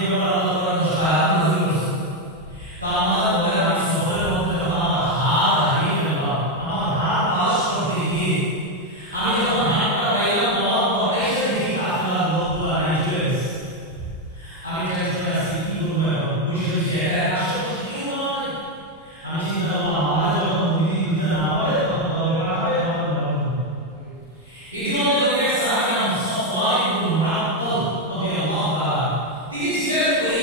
যে ব্যাপারে আল্লাহ তাআলা 10 আয়াত নাযিল করেছেন। তা আমার বলে আমি সফরের মধ্যে যখন আমার হাত হারিয়ে ফেললাম, আমার হাত তালাশ করতে গিয়ে আমি যখন হাতটা পাইলাম পাওয়ার পর এসে দেখি কাফেলার লোকগুলা নাই চলে গেছে। আমি টেনশনে আছি, কি করবো এখন? বসে বসে একা একা, আশেপাশে কেউ নাই। আমি চিন্তা করলাম আমার যখন নদী দিতে না পারে তখন তবে পাঠাবে, তখন পাঠাবে। ইতিমধ্যে লোকের সাহাবী নাম সাফওয়ান ইবনে মুআত্তাল রাদিয়াল্লাহু তাআলা, তিনি ছিলেন ওই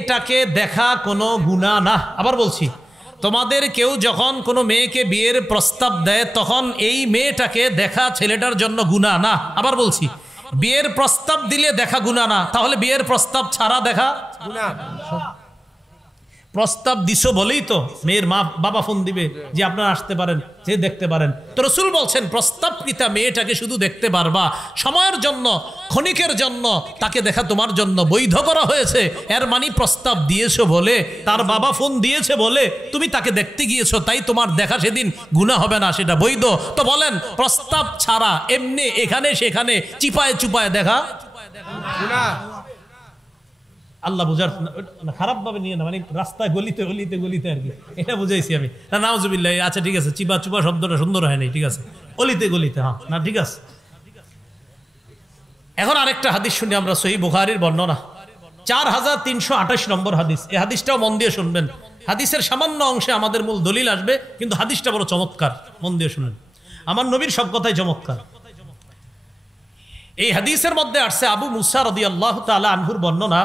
মেয়েটাকে দেখা কোনো গুনাহ না। আবার বলছি, তোমাদের কেউ যখন কোনো মেয়েকে বিয়ের প্রস্তাব দেয় তখন এই মেয়েটাকে দেখা ছেলেটার জন্য গুনাহ না। আবার বলছি, বিয়ের প্রস্তাব দিলে দেখা গুনাহ না, তাহলে বিয়ের প্রস্তাব ছাড়া দেখা গুনাহ। প্রস্তাব দিছো বলেই তো মেয়ের মা বাবা ফোন দিবে যে আপনারা আসতে পারেন, যে দেখতে পারেন। তো রাসূল বলছেন প্রস্তাবকৃতা মেয়েটাকে শুধু দেখতে পারবা সময়ের জন্য, ক্ষণিকের জন্য, তাকে দেখা তোমার জন্য বৈধ করা হয়েছে। এর মানে প্রস্তাব দিয়েছো বলে, তার বাবা ফোন দিয়েছে বলে তুমি তাকে দেখতে গিয়েছো, তাই তোমার দেখা সেদিন গুনাহ হবে না, সেটা বৈধ। তো বলেন প্রস্তাব ছাড়া এমনি এখানে সেখানে চিপায় চুপায় দেখা গুনাহ। আল্লাহ বুঝার খারাপ ভাবে নিয়ে না, মানে রাস্তায় গলিতে গলিতে গলিতে আর কি, এটা বুঝাইছি আমি। না নাউজুবিল্লাহ, আচ্ছা ঠিক আছে, চিপা চুপা শব্দটা সুন্দর হয় নাই, ঠিক আছে, গলিতে গলিতে, হ্যাঁ না ঠিক আছে। এখন আরেকটা হাদিস শুনি আমরা, সহিহ বুখারীর বর্ণনা 4328 নম্বর হাদিস। এই হাদিসটাও মন দিয়ে শুনবেন। হাদিসের সামান্য অংশে আমাদের মূল দলিল আসবে, কিন্তু হাদিসটা বড় চমৎকার, মন দিয়ে শুনেন। আমার নবীর সব কথাই চমৎকার। এই হাদিসের মধ্যে আসছে আবু মুসা রাদিয়াল্লাহু তাআলা আনহুর বর্ণনা।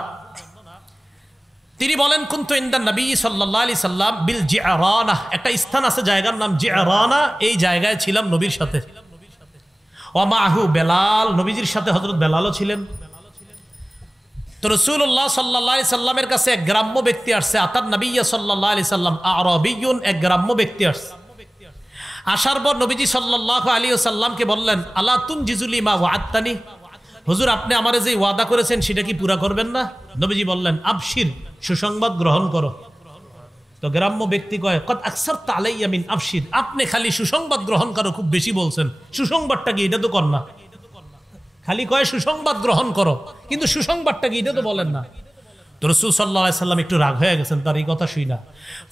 তিনি বলেন কুনতু ইনদান নবী সাল্লাল্লাহু আলাইহি সাল্লাম বিল জিআরানা, একটা স্থান আছে জায়গার নাম জিআরানা, এই জায়গায় ছিলাম নবীর সাথে। ওয়া মাহু বেলাল, নবীজির সাথে হযরত বেলালও ছিলেন। তো রাসূলুল্লাহ সাল্লাল্লাহু আলাইহি সাল্লামের কাছে এক গ্রাম্য ব্যক্তি আসছে। আতান নবী সাল্লাল্লাহু আলাইহি সাল্লাম আরাবিয়ুন, এক গ্রাম্য ব্যক্তি আসছে। আসার পর নবীজি সাল্লাল্লাহু আলাইহি সাল্লামকে বললেন আলা তুনজিজুলি মা ওয়াআদতানি, হুজুর আপনি আমারে যে ওয়াদা করেছেন সেটা কি পুরা করবেন না? নবীজি বললেন আবশির, সুসংবাদ গ্রহণ করো। তো গ্রাম্য ব্যক্তি কয় কদ আকসারতা আলাইয়া মিন আবশির, আপনি খালি সুসংবাদ গ্রহণ করো খুব বেশি বলছেন, সুসংবাদটা কি এটা তো কর না। খালি কয় সুসংবাদ গ্রহণ করো, কিন্তু সুসংবাদটা কি এটা তো বলেন না। তো রাসূল সাল্লাল্লাহু আলাইহি সাল্লাম একটু রাগ হয়ে গেছেন তার এই কথা শুই না।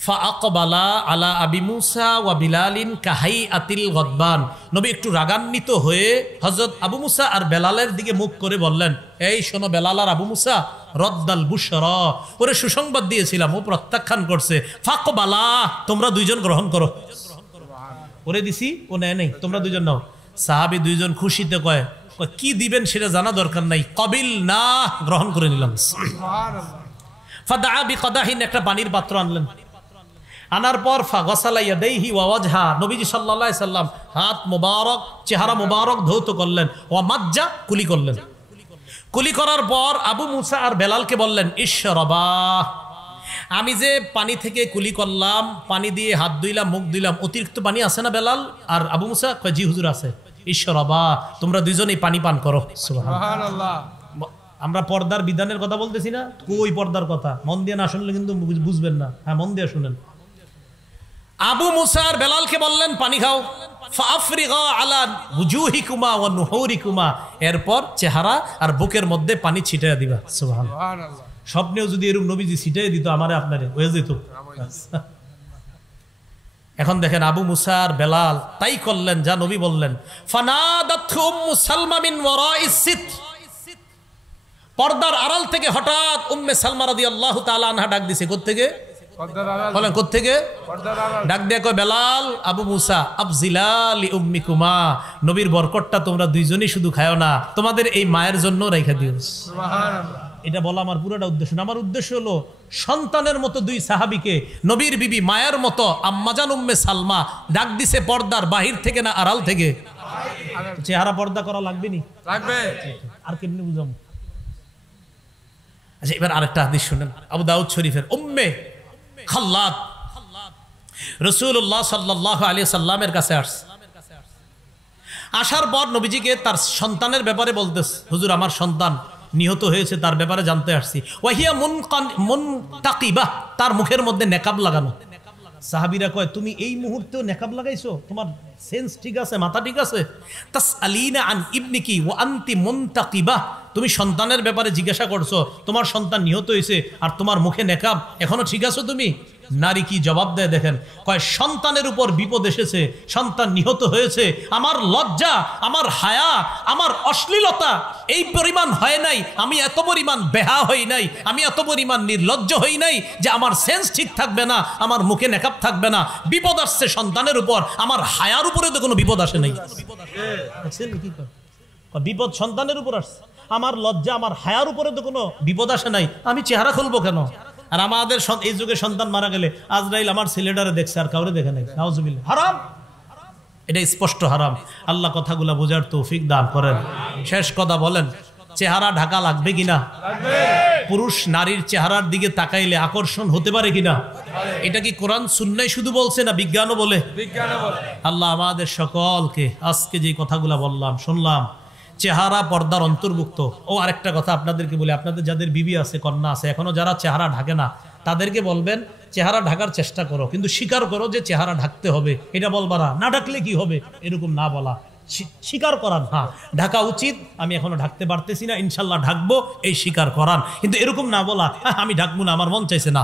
ফাআকবালা আলা আবি মুসা ওয়া বিলালিন কাহাইআতিল গদবান, নবী একটু রাগান্বিত হয়ে হযরত আবু মুসা আর বেলালের দিকে মুখ করে বললেন, এই শোনো বেলাল আর আবু মুসা, রদ্দাল বুশরা, ওরে সুসংবাদ দিয়েছিলাম, ও প্রত্যাখ্যান করছে। ফাকবালা, তোমরা দুইজন গ্রহণ করো। ওরে দিছি, ও নেয় নাই, তোমরা দুইজন নাও। সাহাবী দুইজন খুশিতে কয় কি দিবেন সেটা জানা দরকার নাই, কবিল না, গ্রহণ করে নিলাম। ফাদা বিকাদাহিন, একটা পানির পাত্র আনলেন। আনার পর ফাগসালা ইয়াদাইহি ওয়া ওয়াজহা, নবীজি সাল্লাল্লাহু আলাইহি সাল্লাম হাত মোবারক, চেহারা মোবারক ধৌত করলেন। ওয়া মাজ্জা, কুলি করলেন। কুলি করার পর আবু মুসা আর বেলালকে বললেন ইশরাবা, আমি যে পানি থেকে কুলি করলাম, পানি দিয়ে হাত ধুইলাম, মুখ ধুইলাম, অতিরিক্ত পানি আছে না বেলাল আর আবু মুসা? কয় জি হুজুর আছে। ইশরাবা, তোমরা দুইজনেই পানি পান করো। সুবহানাল্লাহ। আমরা পর্দার বিধানের কথা বলতেছি না, কই পর্দার কথা, মন দিয়ে না শুনলে কিন্তু বুঝবেন না। হ্যাঁ মন দিয়ে শুনেন। আবু মুসা আর বেলালকে বললেন পানি খাও। ফাআফরিগা আলা ওয়ুজুহিকুমা ওয়া নুহুরিকুমা, এরপর চেহারা আর বুকের মধ্যে পানি ছিটাইয়া দিবা। সুবহানাল্লাহ। স্বপ্নেও যদি এরকম নবীজি ছিটাই দিত আমারে আপনারে, হয়ে যেত। এখন দেখেন আবু মুসা আর বেলাল তাই করলেন যা নবী বললেন। ফানাদাতহু উম্মু সালমা মিন ওয়ারাইস সিত, পর্দার আড়াল থেকে হঠাৎ উম্মে সালমা রাদিয়াল্লাহু তাআলা আনহা ডাক দিছে। কোত্থেকে? বলেন কোত্থেকে? ডাক দিয়ে কয় বেলাল, আবু মুসা, আফজিলা লি উম্মিকুমা, নবীর বরকতটা তোমরা দুইজনই শুধু খায়ও না, তোমাদের এই মায়ের জন্য রাইখা দিও। সুবহানাল্লাহ। এটা বলা আমার পুরোটা উদ্দেশ্য না। আমার উদ্দেশ্য হলো সন্তানের মতো দুই সাহাবীকে নবীর বিবি মায়ের মতো আম্মাজান উম্মে সালমা ডাক দিছে পর্দার বাহির থেকে না আড়াল থেকে? চেহারা পর্দা করা লাগবে নি? লাগবে। আর কেমনে বুঝাবো? আচ্ছা এবার আরেকটা হাদিস শুনেন, আবু দাউদ শরীফের। উম্মে খাল্লাদ রাসূলুল্লাহ সাল্লাল্লাহু আলাইহি সাল্লামের কাছে আসছে। আসার পর নবীজিকে তার সন্তানের ব্যাপারে বলতেছে, হুজুর আমার সন্তান নিহত হয়েছে, তার ব্যাপারে জানতে আসছি। ওয়াহিয়া মুনতাকিবা, তার মুখের মধ্যে নেকাব লাগানো। সাহাবীরা কয় তুমি এই মুহূর্তেও নেকাব লাগাইছো? তোমার সেন্স ঠিক আছে, মাথা ঠিক আছে? তাসআলিনা আন ইবনিকি ওয়া আনতি মুনতাকিবা, তুমি সন্তানের ব্যাপারে জিজ্ঞাসা করছো, তোমার সন্তান নিহত হয়েছে আর তোমার মুখে নেকাব, এখনো ঠিক আছো তুমি? নারী কি জবাব দেয় দেখেন, কয় সন্তানের উপর বিপদ এসেছে, সন্তান নিহত হয়েছে, আমার লজ্জা, আমার হায়া, আমার অশ্লীলতা এই পরিমাণ হয় নাই, আমি এত পরিমাণ বেহা হই নাই, আমি এত পরিমাণ নির্লজ্জ হই নাই যে আমার সেন্স ঠিক থাকবে না, আমার মুখে নেকাব থাকবে না। বিপদ আসছে সন্তানের উপর, আমার হায়ার উপরে তো কোনো বিপদ আসে নাই। বিপদ সন্তানের উপর আসছে, আমার লজ্জা, আমার হায়ার উপরে তো কোনো বিপদ আসে নাই, আমি চেহারা খুলবো কেন? আর আমাদের এই যুগে সন্তান মারা গেলে আজরাইল আমার ছেলেটারে দেখছে আর কাউরে দেখে নাই, নাউজুবিল্লাহ, হারাম। এটা স্পষ্ট হারাম। আল্লাহ কথাগুলা বোঝার তৌফিক দান করেন। শেষ কথা বলেন, চেহারা ঢাকা লাগবে কিনা? পুরুষ নারীর চেহারার দিকে তাকাইলে আকর্ষণ হতে পারে কিনা? এটা কি কোরআন সুন্নাহ শুধু বলছে না বিজ্ঞানও বলে? আল্লাহ আমাদের সকলকে আজকে যে কথাগুলা বললাম শুনলাম, চেহারা পর্দার অন্তর্ভুক্ত। ও আরেকটা কথা আপনাদেরকে বলি, আপনাদের যাদের বিবি আছে, কন্যা আছে, এখনো যারা চেহারা ঢাকে না, তাদেরকে বলবেন চেহারা ঢাকার চেষ্টা করো, কিন্তু স্বীকার করো যে চেহারা ঢাকতে হবে। এটা বলবা না ঢাকলে কি হবে, এরকম না বলা, স্বীকার করান হ্যাঁ ঢাকা উচিত, আমি এখনো ঢাকতে পারতেছি না, ইনশাল্লাহ ঢাকবো, এই স্বীকার করান। কিন্তু এরকম না বলা আমি ঢাকবো না, আমার মন চাইছে না।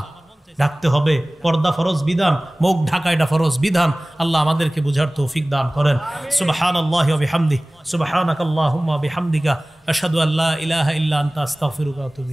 ঢাকতে হবে, পর্দা ফরজ বিধান, মুখ ঢাকা এটা ফরজ বিধান। আল্লাহ আমাদেরকে বুঝার তৌফিক দান করেন। সুবহানাল্লাহি ওয়া বিহামদিহি, সুবহানাকাল্লাহুম্মা ওয়া বিহামদিকা, আশহাদু আল্লা ইলাহা ইল্লা আনতা, আস্তাগফিরুকা ওয়া আতুবু ইলাইক।